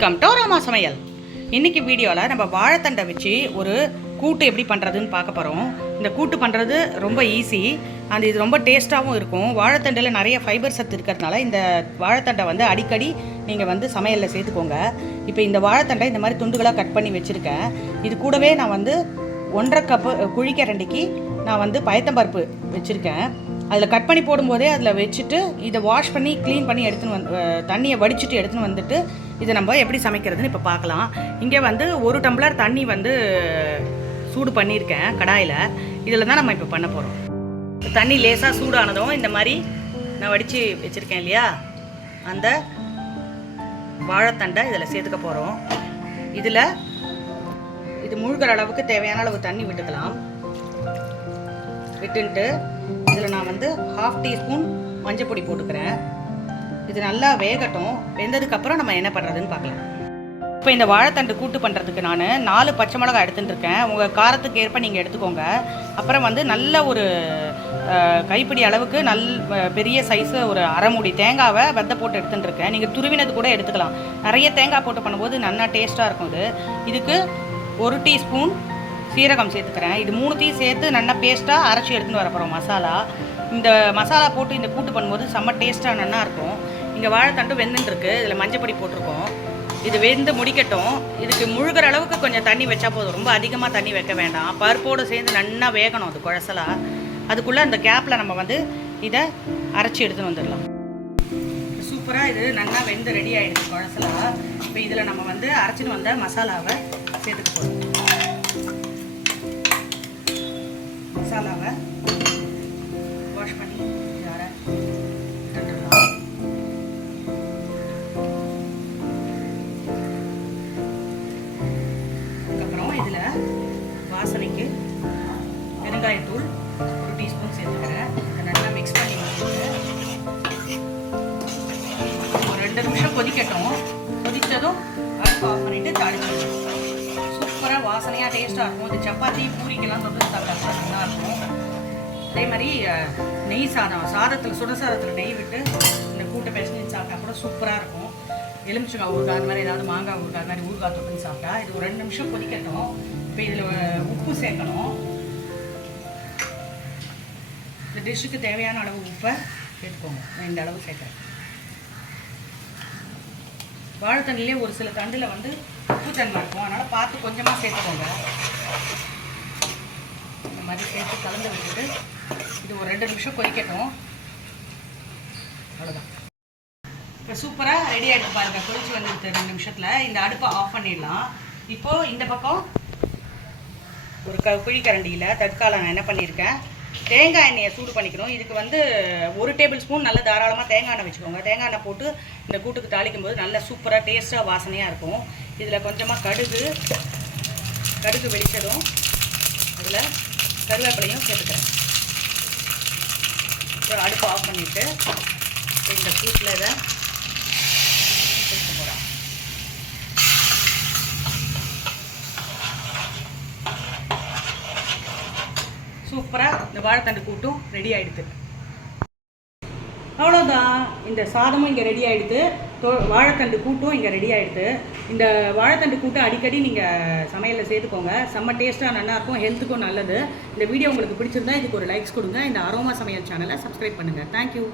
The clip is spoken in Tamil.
வெல்கம் டு ராமா சமையல். இன்றைக்கி வீடியோவில் நம்ம வாழைத்தண்டை வச்சு ஒரு கூட்டு எப்படி பண்ணுறதுன்னு பார்க்க போகிறோம். இந்த கூட்டு பண்ணுறது ரொம்ப ஈஸி, இது ரொம்ப டேஸ்ட்டாகவும் இருக்கும். வாழைத்தண்டில் நிறைய ஃபைபர் சத்து இருக்கிறதுனால இந்த வாழைத்தண்டை அடிக்கடி நீங்கள் சமையலில் சேர்த்துக்கோங்க. இப்போ இந்த வாழைத்தண்டை இந்த மாதிரி துண்டுகளாக கட் பண்ணி வச்சுருக்கேன். இது கூடவே நான் 1.5 கப்பு குழிக்கரண்டிக்கு நான் பயத்தம்பருப்பு வச்சுருக்கேன். அதில் கட் பண்ணி போடும்போதே அதில் வச்சுட்டு இதை வாஷ் பண்ணி க்ளீன் பண்ணி எடுத்துன்னு தண்ணியை வடிச்சிட்டு எடுத்துன்னு வந்துட்டு இதை நம்ம எப்படி சமைக்கிறதுன்னு இப்போ பார்க்கலாம். இங்கே 1 டம்ளர் தண்ணி சூடு பண்ணியிருக்கேன் கடாயில். இதில் தான் நம்ம இப்போ பண்ண போகிறோம். தண்ணி லேசாக சூடானதும் இந்த மாதிரி நான் வடித்து வச்சுருக்கேன் இல்லையா, அந்த வாழைத்தண்டை இதில் சேர்த்துக்க போகிறோம். இது முழுகிற அளவுக்கு தேவையான அளவு தண்ணி விட்டுக்கலாம். விட்டுன்ட்டு இதில் நான் 1/2 டீஸ்பூன் மஞ்சள் பொடி போட்டுக்கிறேன். இது நல்லா வேகட்டும். வெந்ததுக்கப்புறம் நம்ம என்ன பண்ணுறதுன்னு பார்க்கலாம். இப்போ இந்த வாழைத்தண்டு கூட்டு பண்ணுறதுக்கு நான் 4 பச்சை மிளகாய் எடுத்துட்டுருக்கேன். உங்கள் காரத்துக்கு ஏற்ப நீங்கள் எடுத்துக்கோங்க. அப்புறம் நல்ல ஒரு கைப்பிடி அளவுக்கு பெரிய சைஸு ஒரு அரை மூடி தேங்காவை வெத்தை போட்டு எடுத்துட்டுருக்கேன். நீங்கள் துருவினது கூட எடுத்துக்கலாம். நிறைய தேங்காய் போட்டு பண்ணும்போது நல்லா டேஸ்ட்டாக இருக்கும். இதுக்கு 1 டீஸ்பூன் சீரகம் சேர்த்துக்கிறேன். இது 3த்தையும் சேர்த்து நல்லா பேஸ்ட்டாக அரைச்சி எடுத்துகிட்டு வர போகிறோம் மசாலா. இந்த மசாலா போட்டு இந்த கூட்டு பண்ணும்போது செம்ம டேஸ்ட்டாக நல்லா இருக்கும். இங்கே வாழைத்தண்டு வெந்துட்டுருக்கு. இதில் மஞ்சள் பொடி போட்டிருக்கோம். இது வெந்து முடிக்கட்டும். இதுக்கு முழுகிற அளவுக்கு கொஞ்சம் தண்ணி வச்சா போதும், ரொம்ப அதிகமாக தண்ணி வைக்க வேண்டாம். பருப்போடு சேர்ந்து நல்லா வேகணும் அது குழசலாக. அதுக்குள்ளே அந்த கேப்பில் நம்ம இதை அரைச்சி எடுத்துன்னு வந்துடலாம். சூப்பராக இது நல்லா வெந்து ரெடி ஆகிடுது குழசலாக. இப்போ இதில் நம்ம அரைச்சின்னு வந்த மசாலாவை சேர்த்துக்க போகிறோம். மசாலாவை வாஷ் பண்ணி தட்டுடலாம். அதுக்கப்புறம் இதில் வாசனைக்கு பெருங்காயத்தூள் 1 டீஸ்பூன் சேர்த்துக்கிறேன். இதை நல்லா மிக்ஸ் பண்ணி ஒரு 2 நிமிஷம் கொதிக்கட்டும். கொதித்ததும் அடுப்பு ஆஃப் பண்ணிவிட்டு தாளிச்சிடணும். சூப்பராக வாசனையாக டேஸ்ட்டாக இருக்கும். இது சப்பாத்தி பூரிக்கெல்லாம் சாப்பிட்டா நல்லா இருக்கும். அதே மாதிரி நெய் சாதத்தில் சுடசாதத்தில் நெய் விட்டு இந்த கூட்டை பேசினு சாப்பிட்டா கூட சூப்பராக இருக்கும். எலுமிச்சங்காய் ஊறுகாய் அது மாதிரி ஏதாவது மாங்காய் ஊறுகாய் அது மாதிரி ஊறுகாய் தொட்டுன்னு சாப்பிட்டா இது ஒரு 2 நிமிஷம் கொதிக்கட்டும். இப்போ இதில் உப்பு சேர்க்கணும். இந்த டிஷ்ஷுக்கு தேவையான அளவு உப்பை சேர்த்துக்கோங்க. நான் இந்த அளவு சேர்க்குறேன். வாழைத்தண்டிலே ஒரு சில தண்டில் உப்பு தன்மை இருக்கும், அதனால் பார்த்து கொஞ்சமாக சேர்த்துக்கோங்க. இந்த மாதிரி சேர்த்து கலந்து விட்டுட்டு இது ஒரு 2 நிமிஷம் கொதிக்கட்டும். அவ்வளோதான். இப்போ சூப்பராக ரெடி ஆகிடுச்சு பாருங்கள். கொதிச்சு வந்துடுது 2 நிமிஷத்தில். இந்த அடுப்பை ஆஃப் பண்ணிடலாம். இப்போது இந்த பக்கம் ஒரு குழிக்கரண்டியில் தற்கால நான் என்ன பண்ணியிருக்கேன், தேங்காய் எண்ணெயை சூடு பண்ணிக்கணும். இதுக்கு 1 டேபிள் ஸ்பூன் நல்ல தாராளமாக தேங்காய் எண்ணெய் வச்சுக்கோங்க. தேங்காய் எண்ணெய் போட்டு இந்த கூட்டுக்கு தாளிக்கும் போது நல்லா சூப்பராக டேஸ்ட்டாக வாசனையாக இருக்கும். இதில் கொஞ்சமாக கடுகு வெடித்ததும் அதில் கருவேப்பிலையும் சேர்த்துக்கிறேன். அடுப்பு ஆஃப் பண்ணிவிட்டு இந்த கூட்டில் இதை சேர்த்து போகிறேன். சூப்பராக இந்த வாழைத்தண்டு கூட்டும் ரெடி ஆகிடுது. அவ்வளோதான். இந்த சாதமும் இங்கே ரெடி ஆகிடுது. வாழைத்தண்டு கூட்டும் இங்கே ரெடி ஆகிடுது. இந்த வாழைத்தண்டு கூட்டும் அடிக்கடி நீங்கள் சமையலில் சேர்த்துக்கோங்க. செம்ம டேஸ்ட்டாக நல்லாயிருக்கும், ஹெல்த்துக்கும் நல்லது. இந்த வீடியோ உங்களுக்கு பிடிச்சிருந்தா இதுக்கு ஒரு லைக்ஸ் கொடுங்க. இந்த அரோமா சமையல் சேனலை சப்ஸ்கிரைப் பண்ணுங்கள். தேங்க்யூ.